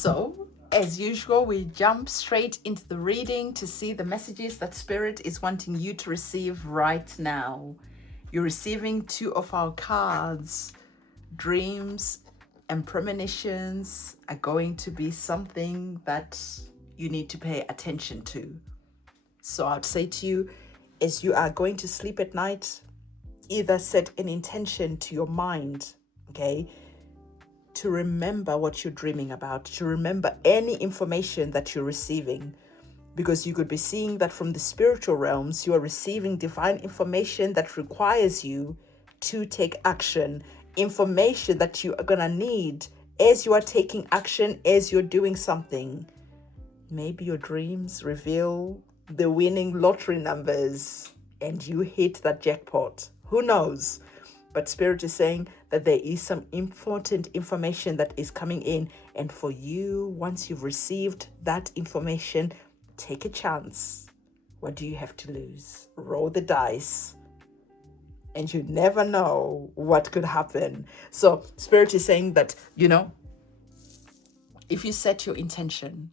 So, as usual, we jump straight into the reading to see the messages that Spirit is wanting you to receive right now. You're receiving two of our cards. Dreams and premonitions are going to be something that you need to pay attention to. So I'd say to you, as you are going to sleep at night, either set an intention to your mind, okay, to remember what you're dreaming about, to remember any information that you're receiving, because you could be seeing that from the spiritual realms, you are receiving divine information that requires you to take action, information that you are going to need as you are taking action, as you're doing something. Maybe your dreams reveal the winning lottery numbers and you hit that jackpot. Who knows? But Spirit is saying that there is some important information that is coming in. And for you, once you've received that information, take a chance. What do you have to lose? Roll the dice. And you never know what could happen. So Spirit is saying that, if you set your intention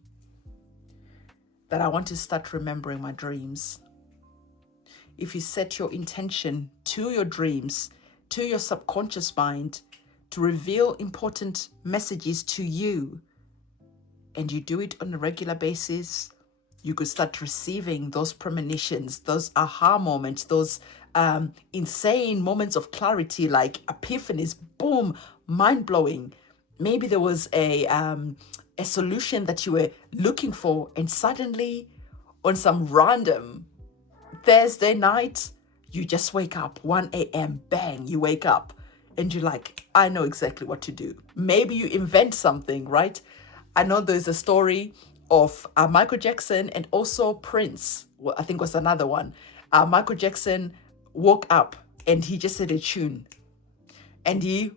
that I want to start remembering my dreams, if you set your intention to your dreams, to your subconscious mind, to reveal important messages to you, and you do it on a regular basis, you could start receiving those premonitions, those aha moments, those insane moments of clarity, like epiphanies, boom, mind-blowing. Maybe there was a solution that you were looking for, and suddenly on some random Thursday night, you just wake up, 1 a.m., bang, you wake up and you're like, I know exactly what to do. Maybe you invent something, right? I know there's a story of Michael Jackson and also Prince, well, I think was another one. Michael Jackson woke up and he just said a tune and he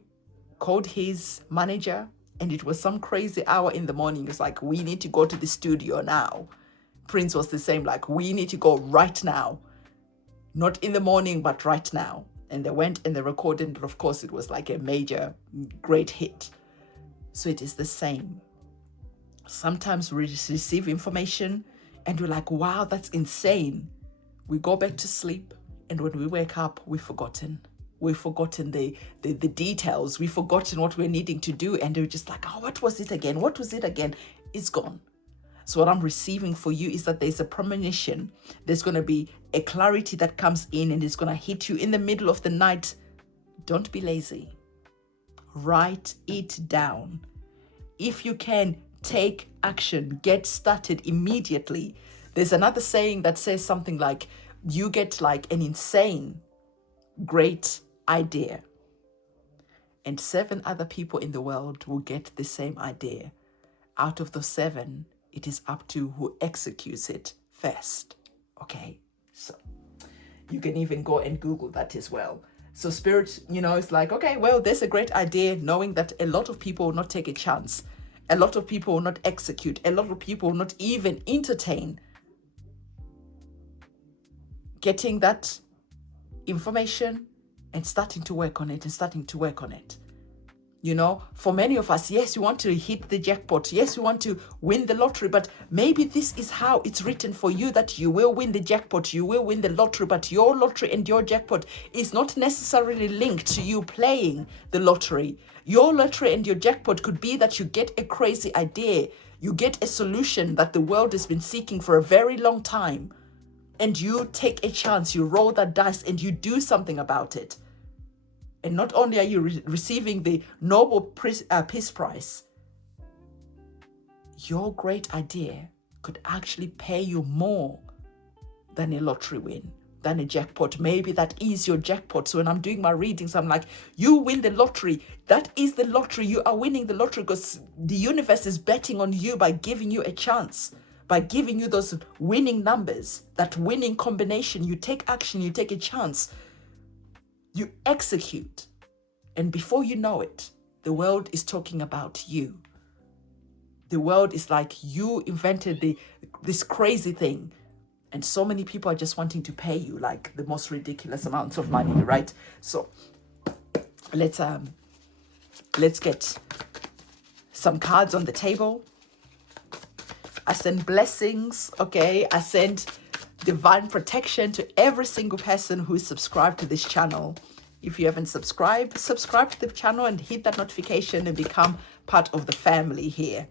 called his manager, and it was some crazy hour in the morning. It's like, we need to go to the studio now. Prince was the same, like, we need to go right now. Not in the morning, but right now. And they went and they recorded, and of course it was like a major, great hit. So it is the same. Sometimes we receive information and we're like, wow, that's insane. We go back to sleep, and when we wake up, we've forgotten. We've forgotten the details. We've forgotten what we're needing to do. And we're just like, oh, what was it again? What was it again? It's gone. So what I'm receiving for you is that there's a premonition. There's going to be a clarity that comes in, and it's going to hit you in the middle of the night. Don't be lazy. Write it down. If you can, take action. Get started immediately. There's another saying that says something like, you get like an insane, great idea, and 7 other people in the world will get the same idea. Out of those 7, it is up to who executes it first. Okay, so you can even go and Google that as well. So Spirit, it's like, okay, well, there's a great idea, knowing that a lot of people will not take a chance. A lot of people will not execute. A lot of people will not even entertain getting that information and starting to work on it and starting to work on it. For many of us, yes, we want to hit the jackpot. Yes, we want to win the lottery, but maybe this is how it's written for you, that you will win the jackpot, you will win the lottery, but your lottery and your jackpot is not necessarily linked to you playing the lottery. Your lottery and your jackpot could be that you get a crazy idea, you get a solution that the world has been seeking for a very long time, and you take a chance, you roll that dice and you do something about it. And not only are you receiving the Nobel Peace Prize, your great idea could actually pay you more than a lottery win, than a jackpot. Maybe that is your jackpot. So when I'm doing my readings, I'm like, you win the lottery. That is the lottery. You are winning the lottery because the universe is betting on you by giving you a chance, by giving you those winning numbers, that winning combination. You take action, you take a chance. You execute, and before you know it, the world is talking about you. The world is like, you invented this crazy thing, and so many people are just wanting to pay you like the most ridiculous amounts of money, right? So let's get some cards on the table I send blessings, okay? I send divine protection to every single person who is subscribed to this channel. If you haven't subscribed, subscribe to the channel and hit that notification and become part of the family here.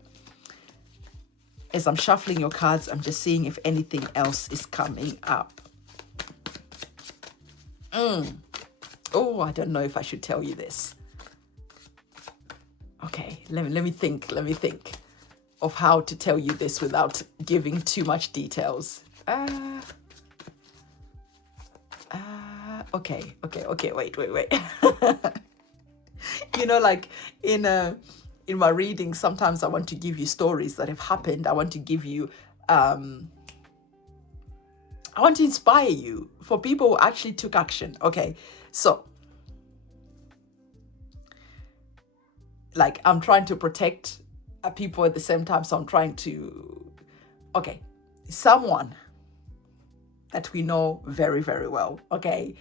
As I'm shuffling your cards, I'm just seeing if anything else is coming up. Oh, I don't know if I should tell you this. Okay, let me think of how to tell you this without giving too much details. Okay, wait. You know, like in my reading, sometimes I want to give you stories that have happened. I want to give you, I want to inspire you for people who actually took action. Okay, so like I'm trying to protect people at the same time. So I'm trying to, okay, someone that we know very, very well. Okay,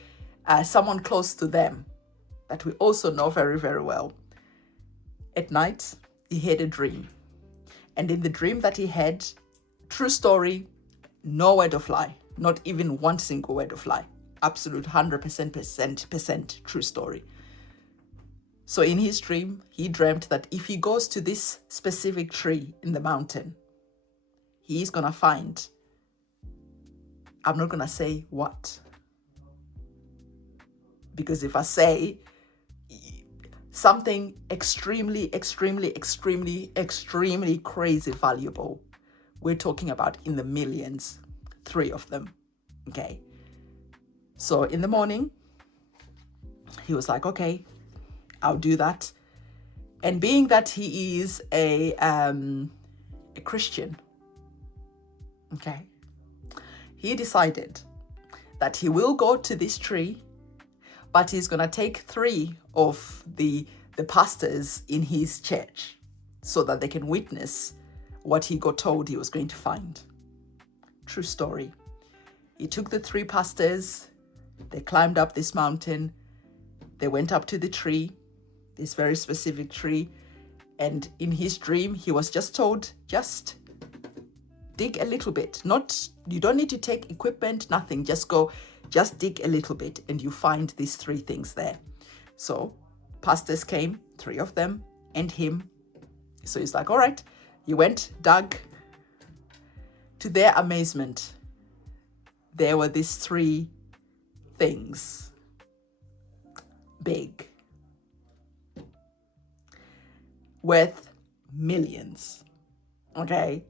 someone close to them that we also know very, very well. At night, he had a dream. And in the dream that he had, true story, no word of lie, not even one single word of lie. Absolute 100% true story. So in his dream, he dreamt that if he goes to this specific tree in the mountain, he's going to find, I'm not going to say what. Because if I say something extremely crazy valuable, we're talking about in the millions, 3 of them. Okay. So in the morning, he was like, okay, I'll do that. And being that he is a Christian, okay, he decided that he will go to this tree, but he's going to take 3 of the pastors in his church so that they can witness what he got told he was going to find. True story. He took the 3 pastors, they climbed up this mountain, they went up to the tree, this very specific tree, and in his dream, he was just told, just dig a little bit. You don't need to take equipment, nothing, just dig a little bit and you find these 3 things there. So pastors came, 3 of them, and him. So he's like, all right, he went, dug. To their amazement, there were these 3 things, big, worth millions. Okay.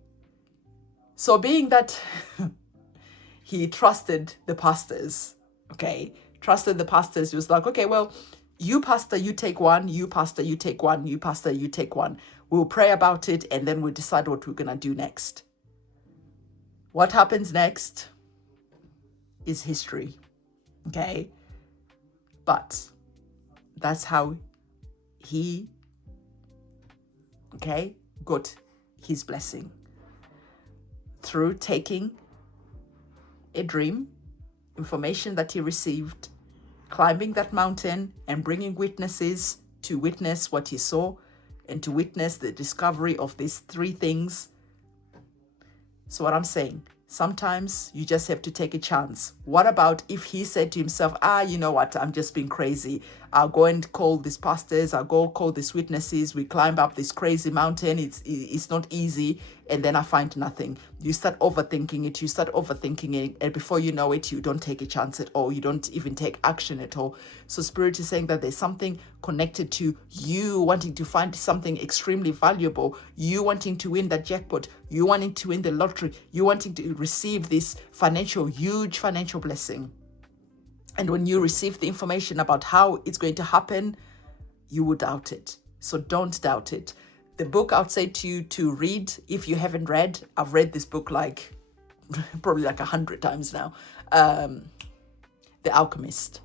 So being that he trusted the pastors, okay, he was like, okay, well, you pastor, you take one, you pastor, you take one, you pastor, you take one. We'll pray about it and then we'll decide what we're going to do next. What happens next is history, okay? But that's how he, okay, got his blessing. Through taking a dream, information that he received, climbing that mountain and bringing witnesses to witness what he saw and to witness the discovery of these 3 things. So what I'm saying, sometimes you just have to take a chance. What about if he said to himself, you know what, I'm just being crazy. I'll go and call these pastors, I'll go call these witnesses, we climb up this crazy mountain, it's not easy, and then I find nothing. You start overthinking it, and before you know it, you don't take a chance at all, you don't even take action at all. So Spirit is saying that there's something connected to you wanting to find something extremely valuable, you wanting to win that jackpot, you wanting to win the lottery, you wanting to receive this huge financial blessing. And when you receive the information about how it's going to happen, you will doubt it. So don't doubt it. The book I would say to you to read, if you haven't read, I've read this book probably 100 times now. The Alchemist.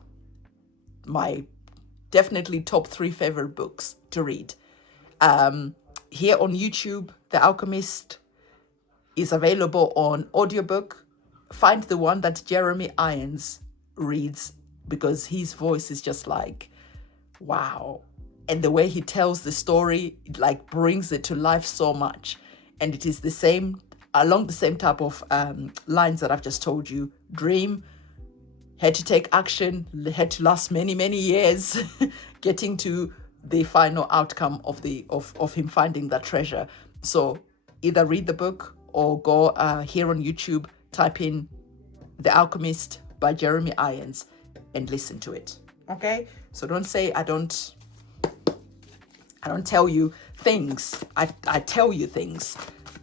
My definitely top 3 favorite books to read. Here on YouTube, The Alchemist is available on audiobook. Find the one that Jeremy Irons reads, because his voice is just like, wow. And the way he tells the story, it brings it to life so much. And it is the same along the same type of lines that I've just told you. Dream, had to take action, had to last many, many years, getting to the final outcome of him finding that treasure. So either read the book or go here on YouTube, type in The Alchemist by Jeremy Irons and listen to it. Okay? So don't say I don't tell you things. I tell you things.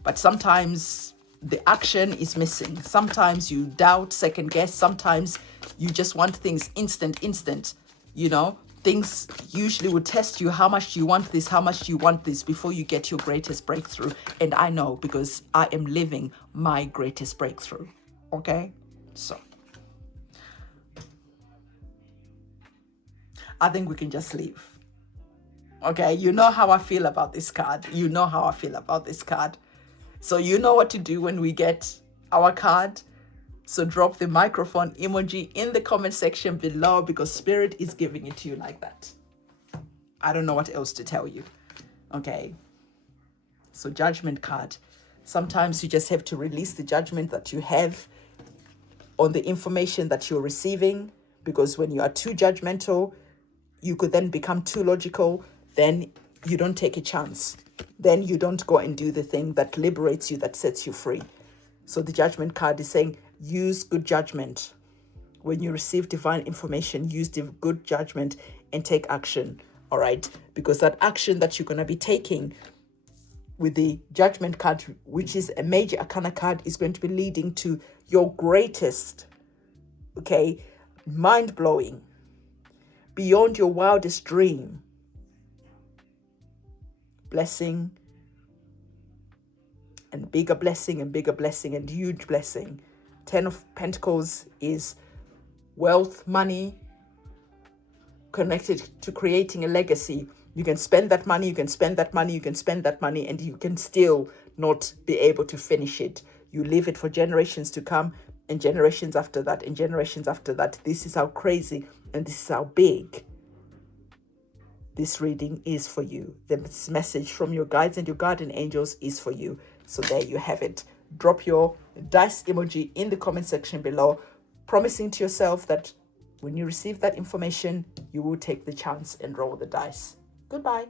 But sometimes the action is missing. Sometimes you doubt, second guess. Sometimes you just want things instant. You know, things usually would test you. How much do you want this? How much do you want this before you get your greatest breakthrough? And I know, because I am living my greatest breakthrough. Okay? So I think we can just leave. Okay, you know how I feel about this card. You know how I feel about this card. So you know what to do when we get our card. So drop the microphone emoji in the comment section below, because Spirit is giving it to you like that. I don't know what else to tell you. Okay. So Judgment card. Sometimes you just have to release the judgment that you have on the information that you're receiving, because when you are too judgmental, you could then become too logical. Then you don't take a chance. Then you don't go and do the thing that liberates you, that sets you free. So the Judgment card is saying, use good judgment. When you receive divine information, use the good judgment and take action. All right? Because that action that you're going to be taking with the Judgment card, which is a major arcana card, is going to be leading to your greatest, okay, mind-blowing, beyond your wildest dream, blessing and bigger blessing and huge blessing. 10 of Pentacles is wealth, money, connected to creating a legacy. You can spend that money, you can spend that money, you can spend that money, and you can still not be able to finish it. You leave it for generations to come, and generations after that, and generations after that. This is how crazy and this is how big this reading is for you. This message from your guides and your guardian angels is for you. So there you have it. Drop your dice emoji in the comment section below, promising to yourself that when you receive that information, you will take the chance and roll the dice. Goodbye.